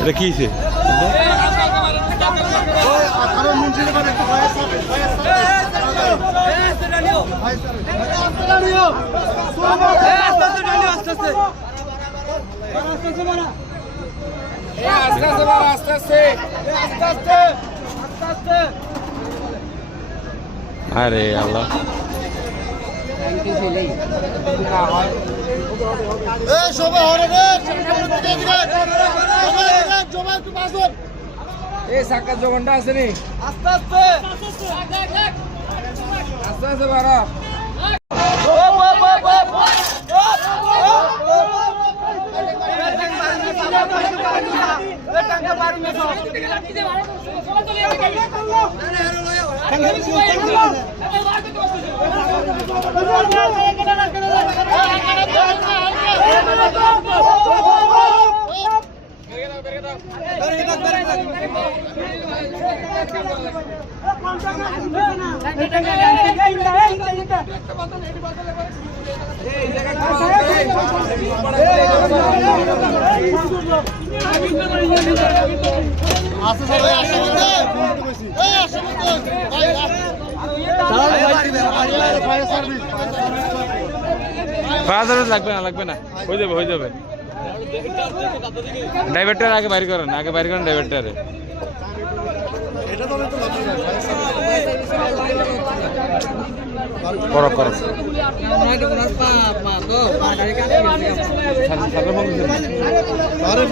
এটা কি হবে ভয়েস আস্তে আস্তে আস্তে আস্তে আরে আল্লাহ সবাই সবাই একটু বাসন এই সাক্কার জোগানটা আছে নি? আস্তে সবাই আসে এই আসে ভাই লাগবে না লাগবে না। হয়ে যাবে হয়ে যাবে। ড্রাইভারটার আগে বাইর করেন, আগে বাইর করেন ড্রাইভারটারে এটা তো তো করো। করো সার্ভিস ফোন দিয়েছেন আরে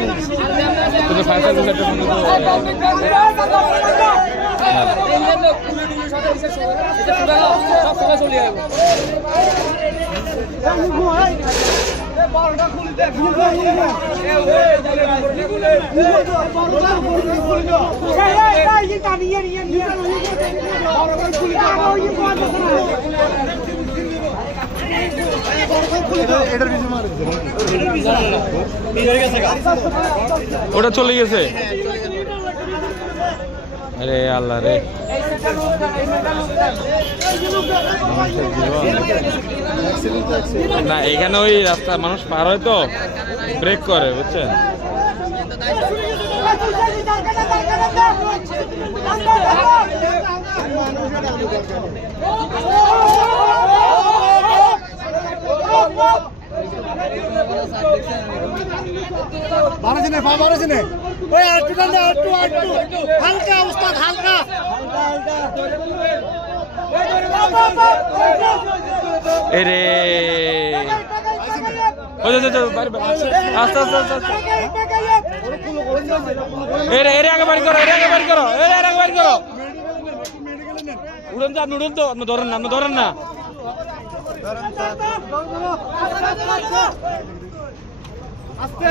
ওটা চলে গেছে? আরে আল্লাহ রে। না, এখানে ওই রাস্তা, মানুষ পার হয় তো ব্রেক করে, বুঝছেন? পা ওই টান দে, হালকা উস্তাদ হালকা। এ রে। ওই যে, যে, যে, বাড়ি, বাড়ি। আস্তে আস্তে আগে বাড়ি করো আগে বাড়ি করো আগে বাড়ি করো। উড়ন তো আপনি উড়ন তো আপনি ধরেন না। আপনি ধরেন না আস্তে